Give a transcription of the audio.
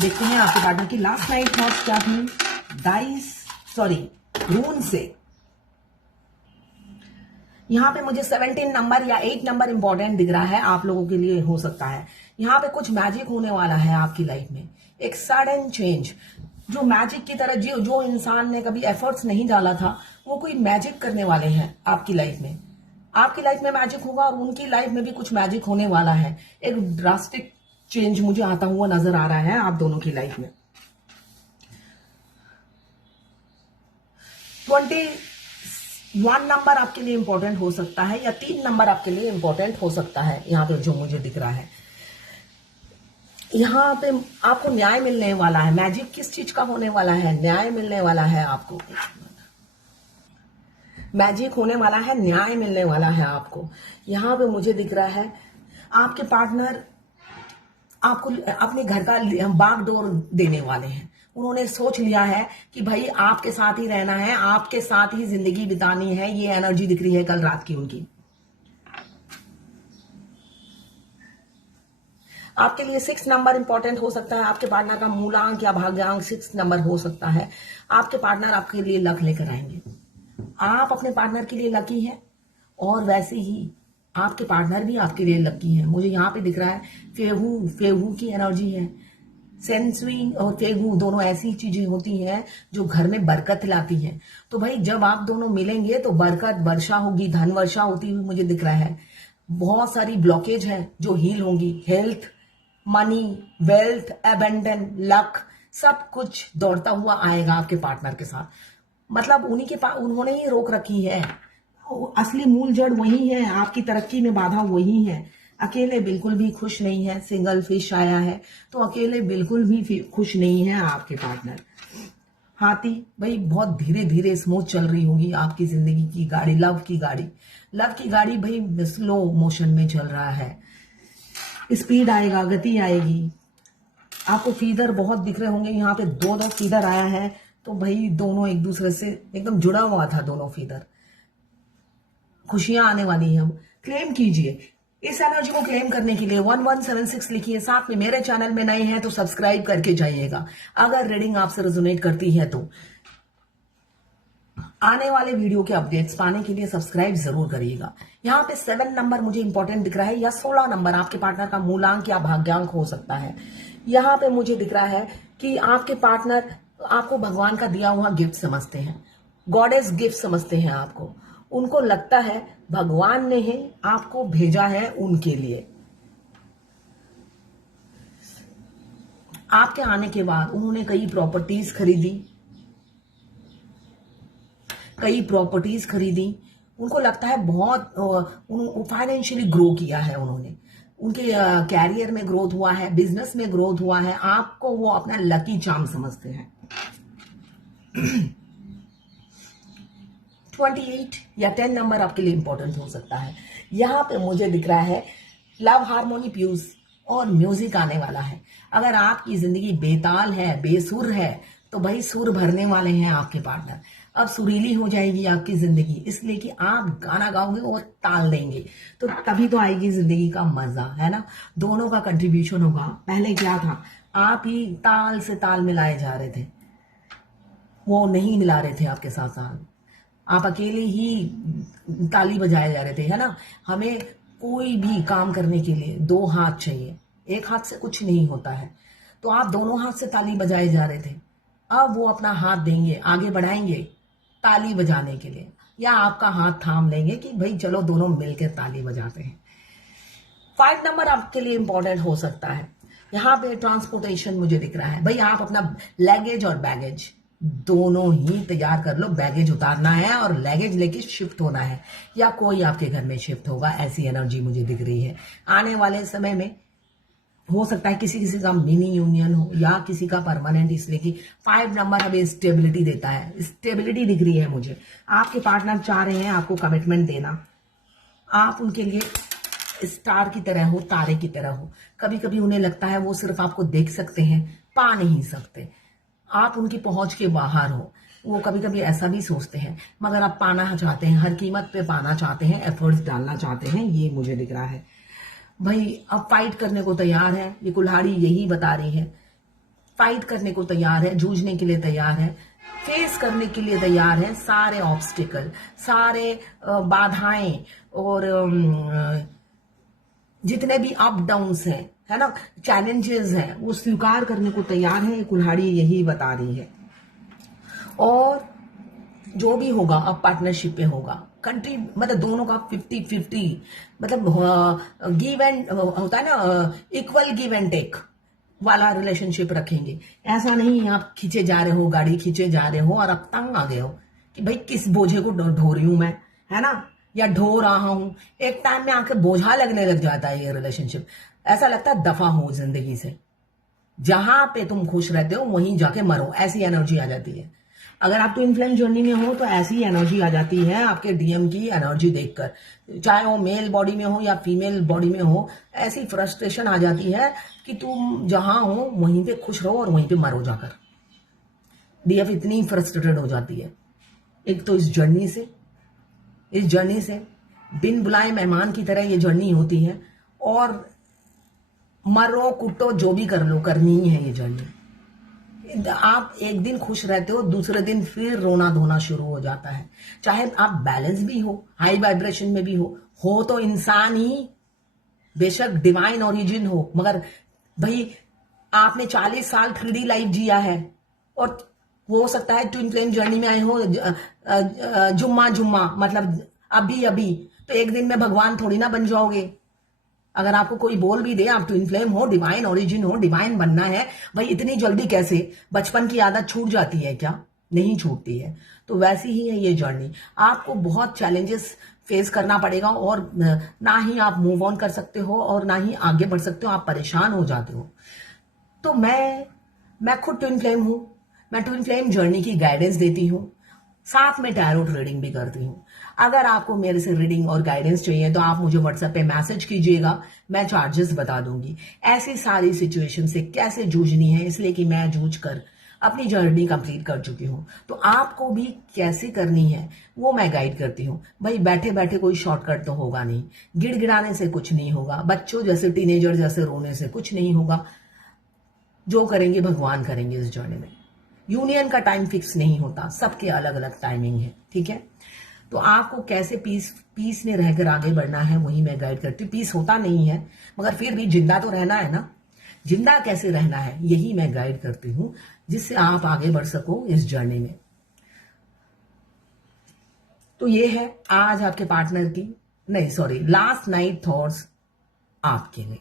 देखते हैं आपके पार्टनर की लास्ट नाइट थॉट्स क्या थी रून से। यहाँ पे मुझे 17 नंबर या 8 नंबर इंपॉर्टेंट दिख रहा है, आप लोगों के लिए हो सकता है। यहाँ पे कुछ मैजिक होने वाला है आपकी लाइफ में, एक सडन चेंज जो मैजिक की तरह, जो इंसान ने कभी एफर्ट्स नहीं डाला था वो कोई मैजिक करने वाले हैं आपकी लाइफ में। आपकी लाइफ में मैजिक होगा और उनकी लाइफ में भी कुछ मैजिक होने वाला है। एक ड्रास्टिक चेंज मुझे आता हुआ नजर आ रहा है आप दोनों की लाइफ में। 21 नंबर आपके लिए इंपॉर्टेंट हो सकता है या 3 नंबर आपके लिए इंपॉर्टेंट हो सकता है। यहाँ पे जो मुझे दिख रहा है, यहाँ पे आपको न्याय मिलने वाला है। मैजिक किस चीज का होने वाला है? न्याय मिलने वाला है आपको। मैजिक होने वाला है, न्याय मिलने वाला है आपको। यहाँ पे मुझे दिख रहा है आपके पार्टनर आपको अपने घर का बागडोर देने वाले हैं। उन्होंने सोच लिया है कि भाई आपके साथ ही रहना है, आपके साथ ही जिंदगी बितानी है। ये एनर्जी दिख रही है कल रात की उनकी। आपके लिए 6 नंबर इंपॉर्टेंट हो सकता है। आपके पार्टनर का मूलांक या भाग्यांक 6 नंबर हो सकता है। आपके पार्टनर आपके लिए लक लेकर आएंगे। आप अपने पार्टनर के लिए लकी है और वैसे ही आपके पार्टनर भी आपके लिए लकी है। मुझे यहाँ पे दिख रहा है फेहू की एनर्जी है। सेंसुई और फेहू दोनों ऐसी चीजें होती हैं जो घर में बरकत लाती हैं। तो भाई जब आप दोनों मिलेंगे तो बरकत वर्षा होगी, धन वर्षा होती हुई मुझे दिख रहा है। बहुत सारी ब्लॉकेज है जो हील होंगी। Health, money, wealth, abandon, luck, सब कुछ दौड़ता हुआ आएगा आपके पार्टनर के साथ। मतलब उन्होंने ही रोक रखी है। असली मूल जड़ वही है, आपकी तरक्की में बाधा वही है। अकेले बिल्कुल भी खुश नहीं है। सिंगल फिश आया है तो अकेले बिल्कुल भी खुश नहीं है आपके पार्टनर। हाथी भाई बहुत धीरे धीरे स्मूथ चल रही होगी आपकी जिंदगी की गाड़ी, लव की गाड़ी भाई स्लो मोशन में चल रहा है। स्पीड आएगा, गति आएगी। आपको फीदर बहुत दिख रहे होंगे। यहाँ पे 2 फीदर आया है तो भाई दोनों एक दूसरे से एकदम जुड़ा हुआ था दोनों फीदर। खुशियां आने वाली है। क्लेम कीजिए इस एनर्जी को। क्लेम करने के लिए 1176 लिखिए। साथ में मेरे चैनल में नए हैं तो सब्सक्राइब करके जाइएगा। अगर रीडिंग आपसे रेजोनेट करती है तो आने वाले वीडियो के अपडेट्स पाने के लिए सब्सक्राइब जरूर करिएगा। यहाँ पे 7 नंबर मुझे इंपॉर्टेंट दिख रहा है या 16 नंबर आपके पार्टनर का मूलांक या भाग्यांक हो सकता है। यहाँ पे मुझे दिख रहा है कि आपके पार्टनर आपको भगवान का दिया हुआ गिफ्ट समझते हैं, गॉडेस गिफ्ट समझते हैं आपको। उनको लगता है भगवान ने ही आपको भेजा है उनके लिए। आपके आने के बाद उन्होंने कई प्रॉपर्टीज खरीदी। उनको लगता है बहुत फाइनेंशियली ग्रो किया है उन्होंने। उनके कैरियर में ग्रोथ हुआ है, बिजनेस में ग्रोथ हुआ है। आपको वो अपना लकी चार्म समझते हैं। 28 या 10 नंबर आपके लिए इंपॉर्टेंट हो सकता है। यहाँ पे मुझे दिख रहा है लव, हार्मोनी, प्यूज और म्यूजिक आने वाला है। अगर आपकी जिंदगी बेताल है, बेसुर है तो भाई सुर भरने वाले हैं आपके पार्टनर। अब सुरीली हो जाएगी आपकी जिंदगी, इसलिए कि आप गाना गाओगे और ताल देंगे तो तभी तो आएगी जिंदगी का मजा, है ना। दोनों का कंट्रीब्यूशन होगा। पहले क्या था, आप ही ताल से ताल मिलाए जा रहे थे, वो नहीं मिला रहे थे आपके साथ साथ। आप अकेले ही ताली बजाए जा रहे थे, है ना। हमें कोई भी काम करने के लिए 2 हाथ चाहिए, एक हाथ से कुछ नहीं होता है। तो आप दोनों हाथ से ताली बजाए जा रहे थे। अब वो अपना हाथ देंगे, आगे बढ़ाएंगे ताली बजाने के लिए, या आपका हाथ थाम लेंगे कि भाई चलो दोनों मिलकर ताली बजाते हैं। 5 नंबर आपके लिए इंपॉर्टेंट हो सकता है। यहाँ पे ट्रांसपोर्टेशन मुझे दिख रहा है। भाई आप अपना लगेज और बैगेज दोनों ही तैयार कर लो। बैगेज उतारना है और लगेज लेके शिफ्ट होना है, या कोई आपके घर में शिफ्ट होगा, ऐसी एनर्जी मुझे दिख रही है। आने वाले समय में हो सकता है किसी का मिनी यूनियन हो या किसी का परमानेंट, इसलिए कि 5 नंबर हमें स्टेबिलिटी देता है। स्टेबिलिटी दिख रही है मुझे। आपके पार्टनर चाह रहे हैं आपको कमिटमेंट देना। आप उनके लिए स्टार की तरह हो, तारे की तरह हो। कभी कभी उन्हें लगता है वो सिर्फ आपको देख सकते हैं, पा नहीं सकते। आप उनकी पहुंच के बाहर हो। वो कभी कभी ऐसा भी सोचते हैं, मगर आप पाना चाहते हैं, हर कीमत पे पाना चाहते हैं, एफर्ट्स डालना चाहते हैं। ये मुझे दिख रहा है। भाई अब फाइट करने को तैयार है। ये कुल्हाड़ी यही बता रही है, फाइट करने को तैयार है, जूझने के लिए तैयार है, फेस करने के लिए तैयार है सारे ऑब्स्टिकल, सारे बाधाएं और जितने भी अप डाउन्स हैं, है ना, चैलेंजेस हैं, वो स्वीकार करने को तैयार है। कुल्हाड़ी यही बता रही है। और जो भी होगा अब पार्टनरशिप पे होगा, कंट्री मतलब दोनों का 50-50, मतलब गिव एंड होता है ना, इक्वल गिव एंड टेक वाला रिलेशनशिप रखेंगे। ऐसा नहीं आप खींचे जा रहे हो, गाड़ी खींचे जा रहे हो और अब तंग आ गए हो कि भाई किस बोझे को ढो रही हूं मैं, है ना, या ढो रहा हूं। एक टाइम में आके बोझा लगने लग जाता है ये रिलेशनशिप। ऐसा लगता है दफा हो जिंदगी से, जहां पे तुम खुश रहते हो वहीं जाके मरो, ऐसी एनर्जी आ जाती है। अगर आप ट्विन फ्लेम जर्नी में हो तो ऐसी एनर्जी आ जाती है आपके डीएम की एनर्जी देखकर, चाहे वो मेल बॉडी में हो या फीमेल बॉडी में हो, ऐसी फ्रस्ट्रेशन आ जाती है कि तुम जहां हो वहीं पे खुश रहो और वहीं पे मरो जाकर। डीएफ इतनी फ्रस्ट्रेटेड हो जाती है। एक तो इस जर्नी से बिन बुलाए मेहमान की तरह ये जर्नी होती है, और मरो कुटो जो भी कर लो, करनी ही है ये जर्नी। आप एक दिन खुश रहते हो, दूसरे दिन फिर रोना धोना शुरू हो जाता है। चाहे आप बैलेंस भी हो, हाई वाइब्रेशन में भी हो तो इंसान ही, बेशक डिवाइन ओरिजिन हो, मगर भाई आपने 40 साल 3D लाइफ जिया है, और हो सकता है ट्विन फ्लेम जर्नी में आए हो जुम्मा मतलब अभी तो एक दिन में भगवान थोड़ी ना बन जाओगे। अगर आपको कोई बोल भी दे आप ट्विन फ्लेम हो, डिवाइन ओरिजिन हो, डिवाइन बनना है, भाई इतनी जल्दी कैसे? बचपन की आदत छूट जाती है क्या? नहीं छूटती है। तो वैसी ही है ये जर्नी। आपको बहुत चैलेंजेस फेस करना पड़ेगा, और ना ही आप मूव ऑन कर सकते हो और ना ही आगे बढ़ सकते हो, आप परेशान हो जाते हो। तो मैं खुद ट्विन फ्लेम हूं। मैं ट्विन फ्लेम जर्नी की गाइडेंस देती हूं, साथ में टैरोट रीडिंग भी करती हूँ। अगर आपको मेरे से रीडिंग और गाइडेंस चाहिए तो आप मुझे व्हाट्सएप पे मैसेज कीजिएगा, मैं चार्जेस बता दूंगी। ऐसी सारी सिचुएशन से कैसे जूझनी है, इसलिए कि मैं जूझ कर अपनी जर्नी कंप्लीट कर चुकी हूँ। तो आपको भी कैसे करनी है वो मैं गाइड करती हूँ। भाई बैठे बैठे कोई शॉर्टकट तो होगा नहीं, गिड़गिड़ाने से कुछ नहीं होगा, बच्चों जैसे टीनेजर जैसे रोने से कुछ नहीं होगा। जो करेंगे भगवान करेंगे इस जर्नी में। यूनियन का टाइम फिक्स नहीं होता, सबके अलग अलग टाइमिंग है, ठीक है। तो आपको कैसे पीस में रहकर आगे बढ़ना है वही मैं गाइड करती हूँ। पीस होता नहीं है मगर फिर भी जिंदा तो रहना है ना, जिंदा कैसे रहना है यही मैं गाइड करती हूँ, जिससे आप आगे बढ़ सको इस जर्नी में। तो ये है आज आपके पार्टनर की, नहीं सॉरी, लास्ट नाइट थॉट्स आपके लिए।